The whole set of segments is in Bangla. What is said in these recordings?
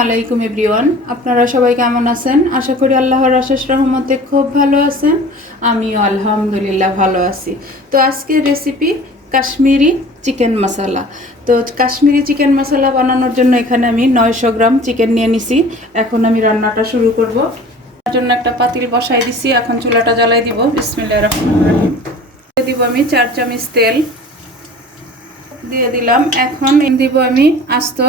এভরিওয়ান। আপনারা সবাই কেমন আছেন? আশা করি আল্লাহর অশেষ রহমতে খুব ভালো আছেন। আমিও আলহামদুলিল্লাহ ভালো আছি। তো আজকের রেসিপি কাশ্মীরি চিকেন মশলা। তো কাশ্মীরি চিকেন মশলা বানানোর জন্য এখানে আমি নয়শো গ্রাম চিকেন নিয়ে নিছি। এখন আমি রান্নাটা শুরু করব। তার জন্য একটা পাতিল বসাই দিছি। এখন চুলাটা জ্বালাই দিব। বিসমিল্লাহির রহমানির রহিম। দিয়ে দিব আমি চার চামচ তেল। দিয়ে দিলাম। এখন দিব আমি আস্ত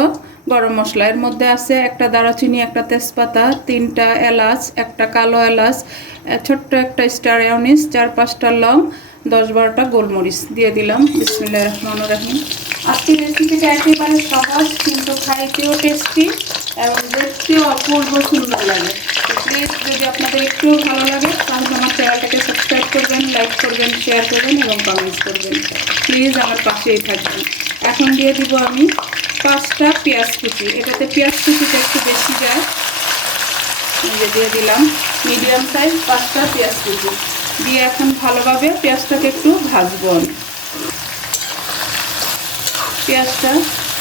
গরম মশলা এর মধ্যে আছে একটা দারুচিনি, একটা তেজপাতা, তিনটা এলাচ, একটা কালো এলাচ ছোট্ট একটা স্টার অনিস চার পাঁচটা লং, দশ বারোটা গোলমরিচ দিয়ে দিলাম। বিসমিল্লাহ রহমান রাহিম। আজকের রেসিপিটা একেবারে সহজ, কিন্তু খাইতেও টেস্টি এবং দেখতেও অপূর্ব সুন্দর লাগে। প্লিজ যদি আপনাদের একটু ভালো লাগে, তাহলে আমার চ্যানেলটাকে সাবস্ক্রাইব করবেন লাইক করবেন শেয়ার করবেন এবং কমেন্টস করবেন। প্লিজ আমার পাশেই থাকবেন। এখন দিয়ে দিব আমি পাঁচটা পেঁয়াজ কুচি। এটাতে পেঁয়াজ কুচিটা একটু বেশি যায়। দিয়ে দিলাম। মিডিয়াম সাইজ পাঁচটা পেঁয়াজ কুচি। দিয়ে এখন ভালোভাবে পেঁয়াজটাকে একটু ভাজবো আমি। পেঁয়াজটা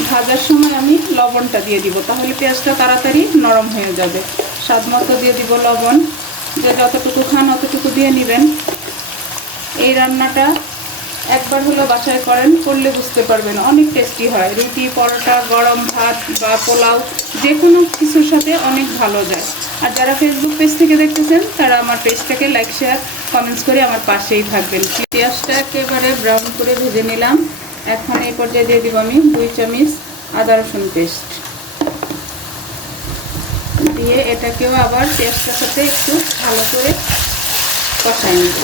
ভাজার সময় আমি লবণটা দিয়ে দিব। তাহলে পেঁয়াজটা তাড়াতাড়ি নরম হয়ে যাবে। স্বাদ মতো দিয়ে দিব লবণ। যে যতটুকু খান অতটুকু দিয়ে নেবেন। এই রান্নাটা একবার হলো বাসায় করেন, করলে বুঝতে পারবেন অনেক টেস্টি হয়। রুটি, পরোটা, গরম ভাত বা পোলাও যে কোনো কিছুর সাথে অনেক ভালো যায়। আর যারা ফেসবুক পেজ থেকে দেখতেছেন, তারা আমার পেজটাকে লাইক শেয়ার কমেন্টস করে আমার পাশেই থাকবেন। পেঁয়াজটা একেবারে ব্রাউন করে ভেজে নিলাম। এখন এই পর্যায়ে দিয়ে দিব আমি দুই চামচ আদা রসুন পেস্ট দিয়ে এটাকেও আবার পেঁয়াজটার সাথে একটু ভালো করে কষাই নিব।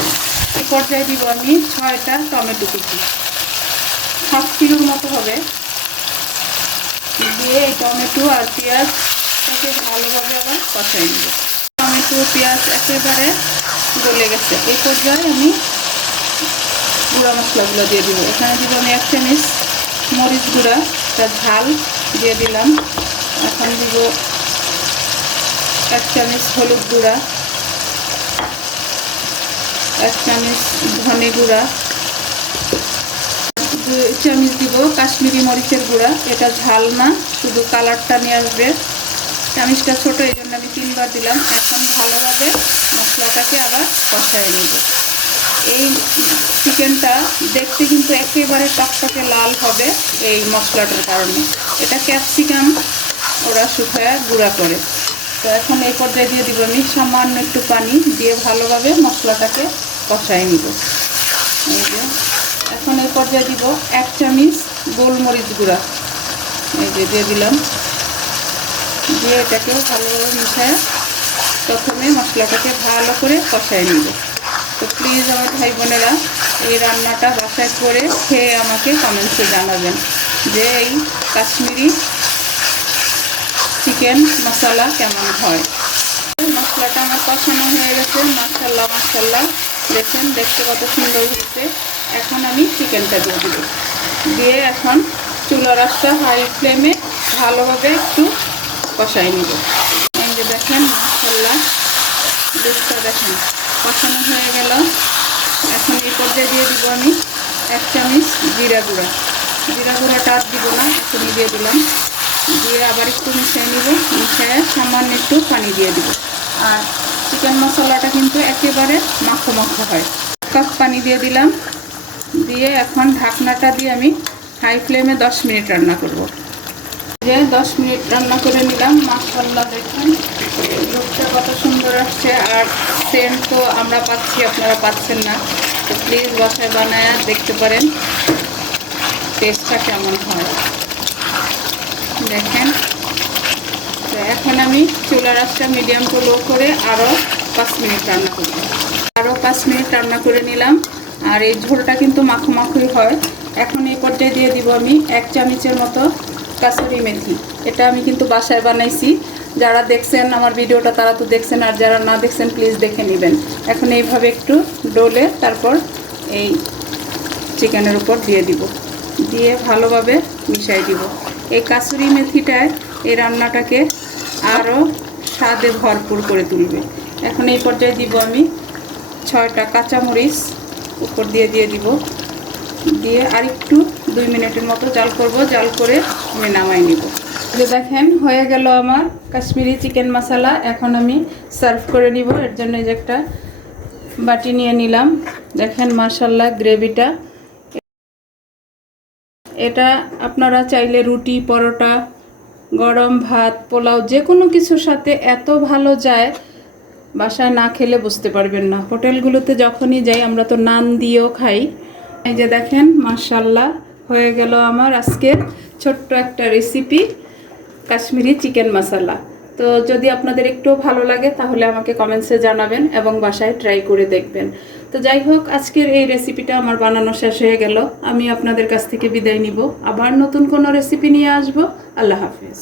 এই পর্যায়ে দিব আমি ছয়টা টমেটো কুচি। হাফ কিলোর মতো হবে। দিয়ে এই টমেটো আর পেঁয়াজটাকে ভালোভাবে আবার কষাই নেব। টমেটো, পেঁয়াজ একেবারে গলে গেছে। এই পর্যায়ে আমি গুঁড়া মশলাগুলো দিয়ে দিব। এখানে দিব আমি এক চামচ মরিচ গুঁড়া। তার ঝাল দিয়ে দিলাম। এখন দিব এক চামচ হলুদ গুঁড়া। এক চামচ ধনে গুঁড়া, চামচ দিব কাশ্মীরি মরিচের গুঁড়া। এটা ঝাল না, শুধু কালারটা নিয়ে আসবে। চামচটা ছোটো, এই জন্য আমি তিনবার দিলাম। এখন ভালোভাবে মশলাটাকে আবার কষায় নেব। এই চিকেনটা দেখতে কিন্তু একেবারে টকটকে লাল হবে এই মশলাটার কারণে। এটা ক্যাপসিকাম, ওরা শুকায় গুঁড়া করে। তো এখন এই পর্যায়ে দিয়ে দিব আমি সামান্য একটু পানি দিয়ে ভালোভাবে মশলাটাকে কষাই নিব। এখন এই পর্যায়ে দিব এক চামচ গোলমরিচ গুঁড়া। এই যে, দিয়ে দিলাম। দিয়ে এটাকেও ভালোভাবে মিশায় প্রথমে মশলাটাকে ভালো করে কষাই নিব। তো প্লিজ আমার ভাই বোনেরা, এই রান্নাটা বাসায় করে খেয়ে আমাকে কমেন্টসে জানাবেন যে এই কাশ্মীরি চিকেন মশলা কেমন হয়। মশলাটা আমার পছন্দ হয়ে গেছে। মাসাল্লাহ মাসাল্লাহ দেখেন, দেখতে কত সুন্দর হয়েছে এখন আমি চিকেনটা দিয়ে দিব। দিয়ে এখন চুলা রাস্তা হাই ফ্লেমে ভালোভাবে একটু কষাই নিব। এই যে দেখেন মাসাল্লাহ দুধটা দেখেন, কষানো হয়ে গেল। এখন এই পর্যায়ে দিয়ে দিব আমি এক চামচ জিরা গুঁড়া। জিরা গুঁড়াটা আর দিব না, এখনই দিয়ে দিলাম। দিয়ে আবার একটু মিশিয়ে নিব, মিশিয়ে সামান্য একটু পানি দিয়ে দিব। আর চিকেন মশলাটা কিন্তু একেবারে মাখো মাখো হয়। কাপ পানি দিয়ে দিলাম। দিয়ে এখন ঢাকনাটা দিয়ে আমি হাই ফ্লেমে দশ মিনিট রান্না করব। যে দশ মিনিট রান্না করে নিলাম মাসাল্লাহ দেখুন, লুকটা কত সুন্দর আসছে। আর সেন্ট তো আমরা পাচ্ছি, আপনারা পাচ্ছেন না। তো প্লিজ বাসায় বানায় দেখতে পারেন টেস্টটা কেমন হয়। দেখেন এখন আমি চুলার আঁচটা মিডিয়াম টু লো করে আরও পাঁচ মিনিট রান্না করব। আরও পাঁচ মিনিট রান্না করে নিলাম। আর এই ঝোলটা কিন্তু মাখো মাখোই হয়। এখন এই পর্যায়ে দিয়ে দিব আমি এক চামচের মতো কাসুরি মেথি। এটা আমি কিন্তু বাসায় বানাইছি। যারা দেখছেন আমার ভিডিওটা, তারা তো দেখছেন। আর যারা না দেখছেন প্লিজ দেখে নেবেন। এখন এইভাবে একটু ডোলে তারপর এই চিকেনের উপর দিয়ে দিব। দিয়ে ভালোভাবে মিশাই দিব। এই কাসুরি মেথিটায় এই রান্নাটাকে আরও স্বাদে ভরপুর করে তুলবে। এখন এই পর্যায়ে দিব আমি ছয়টা কাঁচামরিচ, উপর দিয়ে দিয়ে দিব। দিয়ে আরেকটু দুই মিনিটের মতো জাল করব, জাল করে আমি নামাই নিব। যে দেখেন, হয়ে গেল আমার কাশ্মীরি চিকেন মশলা। এখন আমি সার্ভ করে নিব। এর জন্য যে একটা বাটি নিয়ে নিলাম। দেখেন মার্শাল্লাহ গ্রেভিটা। এটা আপনারা চাইলে রুটি, পরোটা গরম ভাত, পোলাও যে কোনো কিছুর সাথে এত ভালো যায়, বাসায় না খেলে বুঝতে পারবেন না। হোটেলগুলোতে যখনই যাই, আমরা তো নান দিয়েও খাই। এই যে দেখেন মার্শাল্লাহ হয়ে গেল আমার আজকের ছোট্ট একটা রেসিপি কাশ্মীরি চিকেন মশালা। তো যদি আপনাদের একটু ভালো লাগে, তাহলে আমাকে কমেন্টসে জানাবেন এবং বাসায় ট্রাই করে দেখবেন। তো যাই হোক, আজকের এই রেসিপিটা আমার বানানো শেষ হয়ে গেল। আমি আপনাদের কাছ থেকে বিদায় নিব। আবার নতুন কোনো রেসিপি নিয়ে আসব। আল্লাহ হাফিজ।